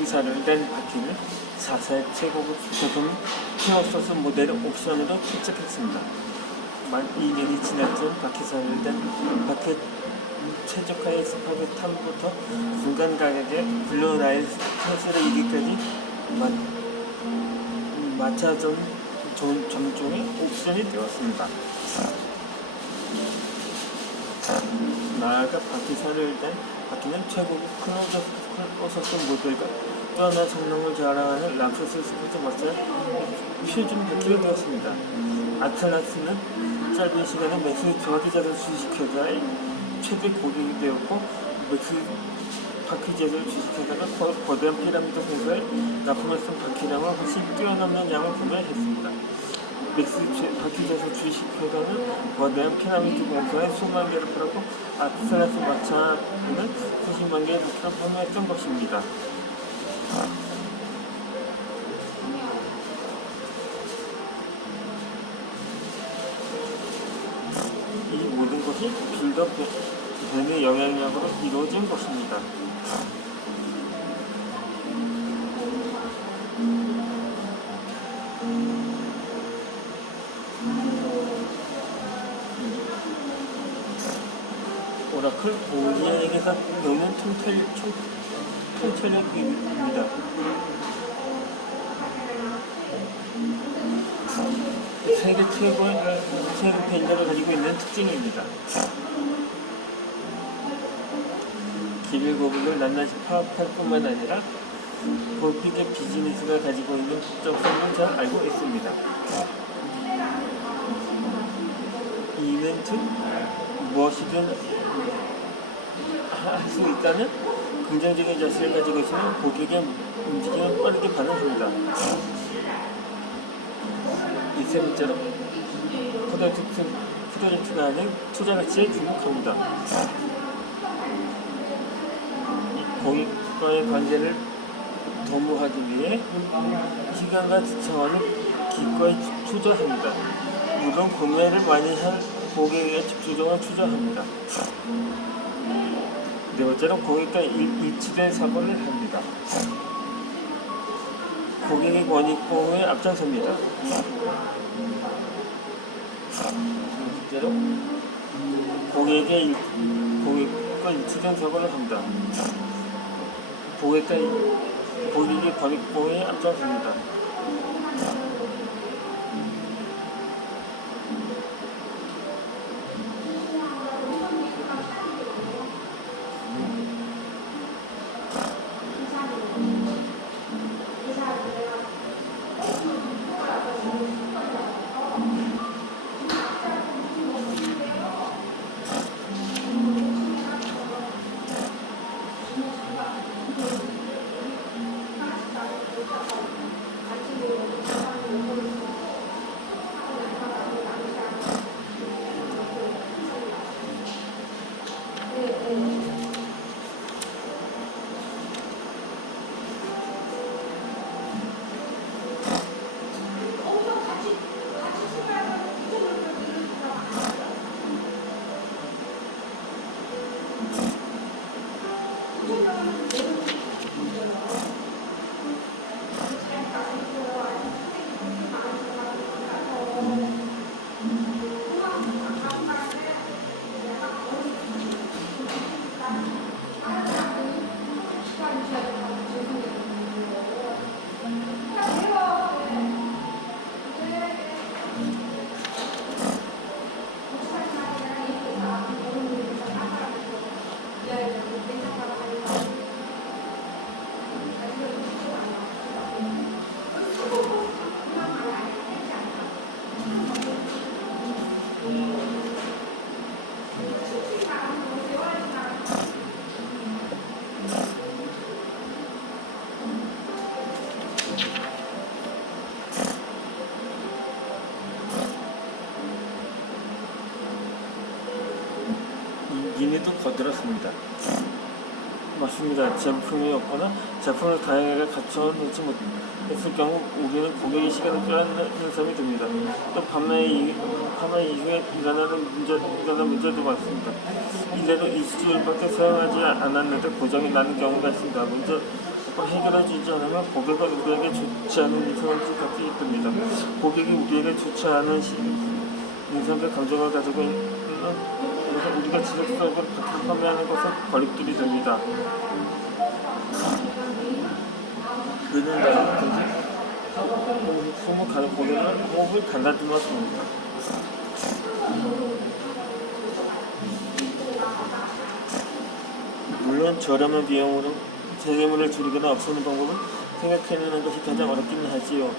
바퀴살을 댄 바퀴를 4세 최고급 제품 피어서스 모델 옵션으로 출적했습니다. 만 2년이 지났던 바퀴살을 댄 바퀴 최저가의 스파게탄부터 중간 가격의 블루라인 스트레스를 이기까지 맞춰준 점종의 옵션이 되었습니다. 나아가 바퀴살을 댄 바퀴는 최고급 크로서스 모델과 뛰어난 성능을 자랑하는 락서스 스포츠 마스터 표준 바퀴가 되었습니다. 아틀라스는 짧은 시간에 맥스 바퀴제를 주식회사의 최대 고객이 되었고, 맥스 바퀴제를 주식회사가 거대한 피라미드 회사에 납품했던 바퀴량을 훨씬 뛰어넘는 양을 구매했습니다. 맥스 바퀴제에서 주식회사는 거대한 피라미드 회사에 수만 개를 팔았고, 아틀라스 마차는 수십만 개의 바퀴를 판매했던 것입니다. 이 모든 것이 빌더벤의 영향력으로 이루어진 것입니다. 오라클 오리에게서 배우는 통찰력입니다. 세계 최고의 세계 팬들을 가지고 있는 특징입니다. 기밀 고객을 낱낱이 파악할 뿐만 아니라 골픽의 비즈니스가 가지고 있는 복잡성을 잘 알고 있습니다. 이 이벤트 무엇이든 할 수 있다는 긍정적인 자세를 가지고 있으면 고객의 움직임은 빠르게 반응합니다. 이세번째로 프로젝트가 아닌 투자 가치에 주목합니다. 고객과의 관계를 도모하기 위해 시간과 자원을 기꺼이 투자합니다. 물론 구매를 많이 한 고객에게 집중적으로 투자합니다. 네 번째로 고객과 일치된 사고를 합니다. 고객의 권익 보호에 앞장섭니다. 실제로 고객과 일치된 사고를 합니다. 고객의 권익 보호에 앞장섭니다. 이미도 거들었습니다. 맞습니다. 제품이 없거나 제품을 다양하게 갖춰놓지 못했을 경우 우리는 고객의 시간을 빼앗는 셈이 됩니다. 또 판매 이후에 일어나는 문제도 많습니다. 이래로 20주일밖에 사용하지 않았는데 고장이 나는 경우가 있습니다. 해결해주지 않으면 고객은 우리에게 좋지 않은 이상을 갖게 이릅니다. 고객이 우리에게 좋지 않은 인상과 감정을 가지고 있는 것은 우리가 지속적으로 같은 판매하는 것은 걸림돌이 됩니다. 그는 나라든지 소문 가는 고객은 호흡을 단단히맞습니다. 물론 저렴한 비용으로 재개물을 줄이거나 없애는 방법을 생각해내는 것이 가장 어렵기는 하지요.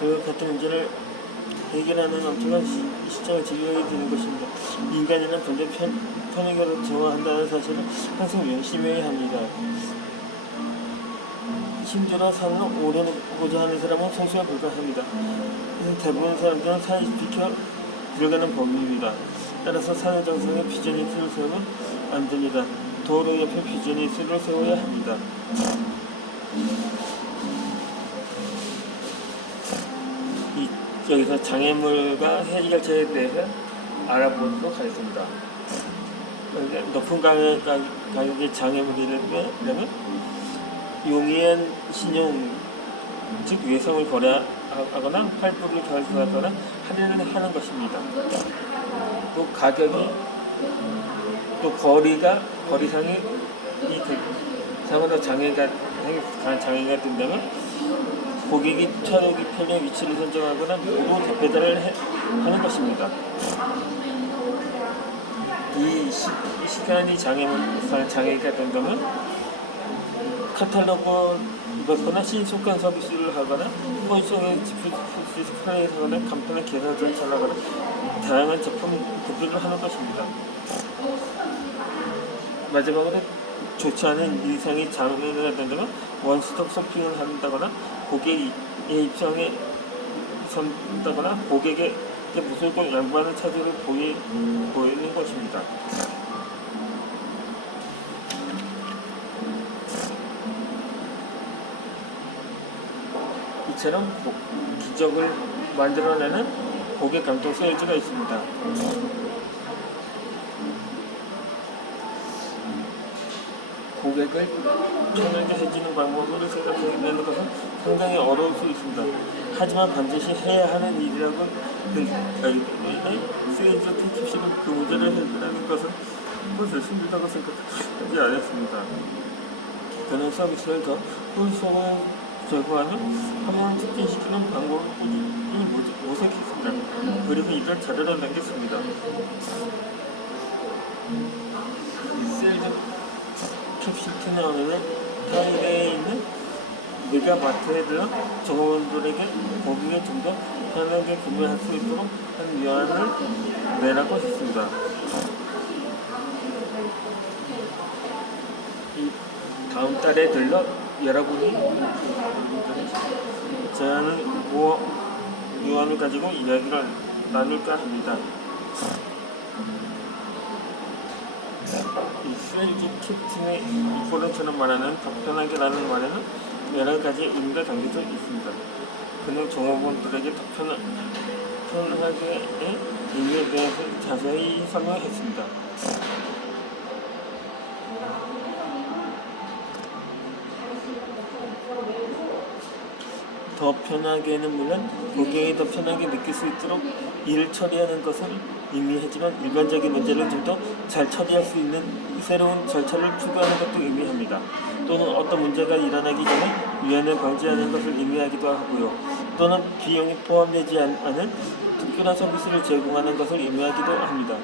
결국 같은 문제를 해결하는 엄청난 시장을 지배하게 되는 것입니다. 인간이란 본래 편의를 정화한다는 사실을 항상 명심해야 합니다. 힘들어 산을 오르고자 하는 사람은 소수에 불과합니다. 대부분 사람들은 산을 비켜 들어가는 법입니다. 따라서 산의 정상에 비전이스를 세우면 안 됩니다. 도로 옆에 비전이스를 세워야 합니다. 여기서 장애물과 해결책에 대해서 알아보도록 하겠습니다. 높은 가격의 장애물이라면 용이한 신용, 즉 외상을 거래하거나 할부를 결제하거나 할인을 하는 것입니다. 또 가격이 또 거리상이 상으로 장애가 된다면 고객이 차로기 편의 위치를 선정하거나 무료 배달을 하는 것입니다. 이 시간이 장애가 된다면 카탈로그를 받거나 신속한 서비스를 하거나 후보성의 디스플레이를 하거나 간편한 계산서를 전하거나 다양한 제품 구비를 하는 것입니다. 마지막으로 좋지 않은 이상이 장애가 된다면 원스톱 쇼핑을 한다거나 고객의 입장에 선다거나 고객에게 무조건 양보하는 차질을 보이는 것입니다. 이처럼 기적을 만들어내는 고객 감동 세일즈가 있습니다. 고객을 편하게 해주는 방법으로 생각해내는 것은 상당히 어려울 수 있습니다. 하지만 반드시 해야 하는 일이라고 세일즈 팁실은 그 문제를 해결하는 것은 좋습니다고 생각하지 않았습니다. 그는 서비스를 더 효율성을 제공하며 화면을 특진시키는 방법을 모색했습니다. 그리고 이런 자료를 남겼습니다. 세일즈 캡시티나오는 타이레에 있는 메가마트에 들러 종업원들에게 고객이 좀 더 편하게 구매할 수 있도록 한 위안을 내라고 했습니다. 이 다음 달에 들러 여러분이 제안을 위안을 가지고 이야기를 나눌까 합니다. 이 세일즈 캡틴의 이포런처럼 말하는 더 편하게라는 말에는 여러 가지 의미가 담겨져 있습니다. 그는 종업원들에게 더 편하게의 의미에 대해서 자세히 설명했습니다. 더 편하게는 물론 고객이 더 편하게 느낄 수 있도록 일을 처리하는 것을 의미하지만 일반적인 문제를 좀 더 잘 처리할 수 있는 새로운 절차를 추구하는 것도 의미합니다. 또는 어떤 문제가 일어나기 전에 위안을 방지하는 것을 의미하기도 하고요. 또는 비용이 포함되지 않은 특별한 서비스를 제공하는 것을 의미하기도 합니다.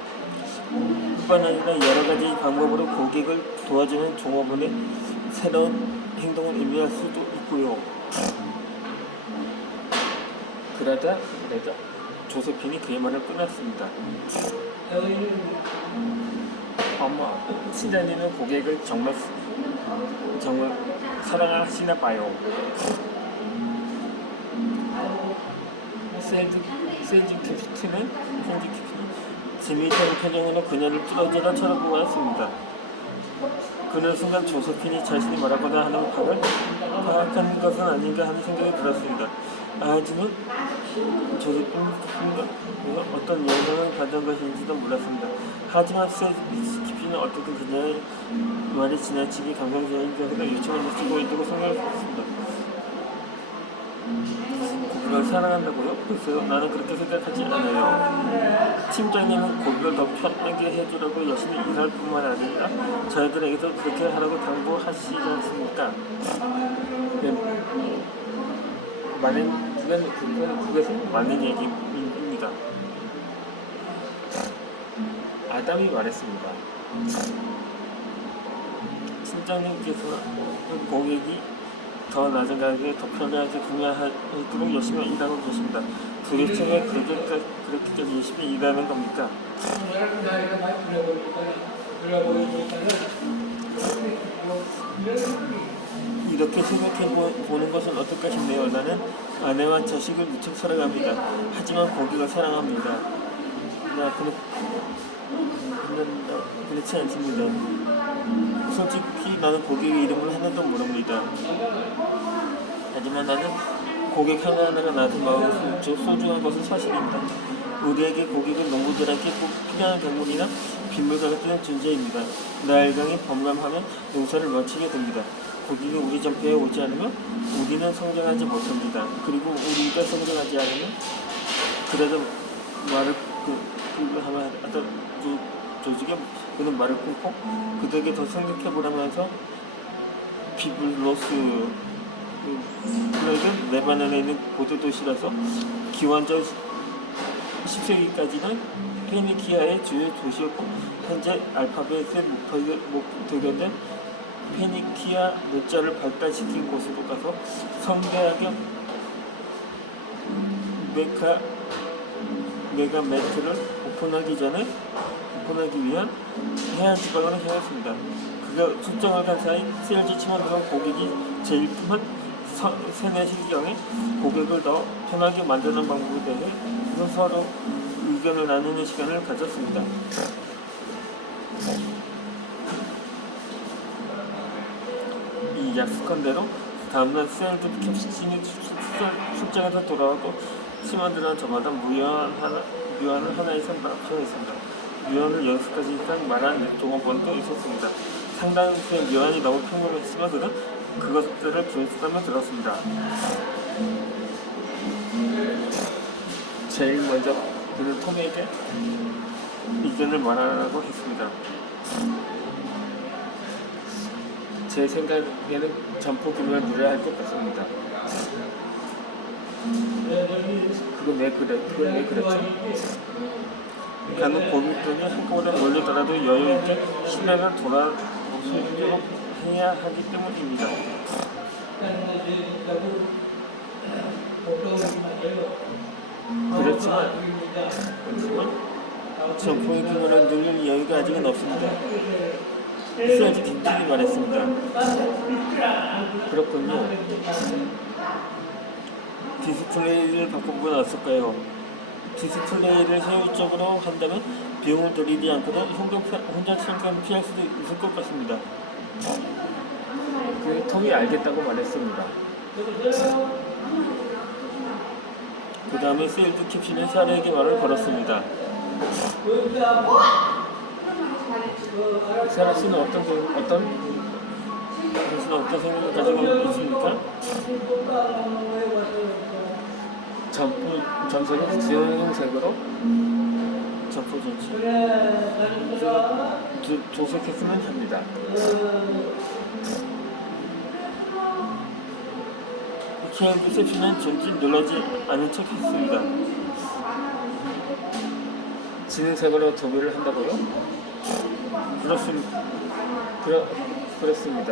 뿐만 아니라 여러 가지 방법으로 고객을 도와주는 종업원의 새로운 행동을 의미할 수도 있고요. 그러다 조세핀이 그의 말을 끊었습니다. 어머, 신자님은 고객을 정말 사랑하시나 봐요. 세일즈 캡틴은 재미있는 표정으로 그녀를 뚫어져라 쳐다보았습니다. 그는 순간 조세핀이 자신이 뭐라고나 하는 바를 파악한 것은 아닌가 하는 생각이 들었습니다. 하지만 조세핀과 어떤 영향을 받은 것인지도 몰랐습니다. 하지만 세일즈 캡틴은 씨는 어떻게 그녀의 말이 지나치게 감정적인 것을 요청을 쓰고 있다고 생각했습니다. 고객을 사랑한다고요? 글쎄요, 나는 그렇게 생각하지 않아요. 팀장님은 고객을 더 편하게 해주라고 열심히 일할 뿐만 아니라 저희들에게도 그렇게 하라고 당부하시지 않습니까? 그것은 많은 얘기입니다. 아담이 말했습니다. 팀장님께서는 고객이 더 낮은 가격에 더 편리하게 구매하도록 열심히 일하고 계십니다. 도대체 왜 그렇게까지 열심히 일하는 겁니까? 이렇게 생각해 보는 것은 어떨까 싶네요. 나는 아내와 자식을 무척 사랑합니다. 하지만 고객을 사랑합니다. 그렇지 않습니다. 솔직히 나는 고객의 이름을 하나도 모릅니다. 하지만 나는 고객 하나하나가 나한테 마음이 소중한 것은 사실입니다. 우리에게 고객은 농부들에게 꼭 필요한 동물이나 빗물과 같은 존재입니다. 나일강이 범람하면 농사를 마치게 됩니다. 고객이 우리 점포에 오지 않으면 우리는 성장하지 못합니다. 그리고 우리가 성장하지 않으면 그래도 말을 조직에 그는 말을 끊고 그들에게 더 생각해보라면서 비블로스 그들은 레바논에 있는 고대 도시라서 기원전 10세기까지는 페니키아의 주요 도시였고 현재 알파벳의 목표된 페니키아 문자를 발달시킨 곳으로 가서 성대하게 메가메트를 오픈하기 위한 해안 지방으로 향했습니다. 그가 출정을 간 사이 셀지 침원과 고객이 재입품한 세네시경에 고객을 더 편하게 만드는 방법에 대해 서로 의견을 나누는 시간을 가졌습니다. 이 약속한 대로 다음날 셀드 캡신이 출장에서 돌아오고 팀원들은 저마다 묘안을 하나의 선박하였습니다. 묘안을 6가지 이상 말한 동업원도 있었습니다. 상당수의 묘안이 너무 평범했지만 그는 그것들을 기획했다며 들었습니다. 제일 먼저 그는 톰에게 의견을 말하라고 했습니다. 제 생각에는 점포 규모를 늘려야 할 것 같습니다. 그건 왜 그랬죠? 간혹 고객들이 한꺼번에 몰려들어도 여유있게 시내를 돌아볼 수 있도록 해야 하기 때문입니다. 그렇지만 점포의 규모를 늘릴 여유가 아직은 없습니다. 셀지 캡틴이 말했습니다. 그렇군요. 디스플레이를 바꿔보면 어떨까요? 디스플레이를 효율적으로 한다면 비용을 들이지 않고도 혼자 참견을 피할 수도 있을 것 같습니다. 그 톰이 알겠다고 말했습니다. 그 다음에 세일즈 캡신은 사르에게 말을 걸었습니다. 사르 씨는 어떤 생각을 가지고 있습니까? 점선이 지형색으로 점포 전체 조색했으면 합니다. 키엔드 셉션은 전진 놀라지 않은 척 했습니다. 진색으로 도배를 한다고요? 그렇습니다. 그러니까 말했습니다.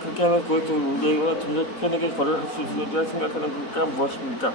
그렇게 하면 그것도 우리가 좀 더 편하게 걸어갈 수 있으리라 생각하는 것과 무엇입니까?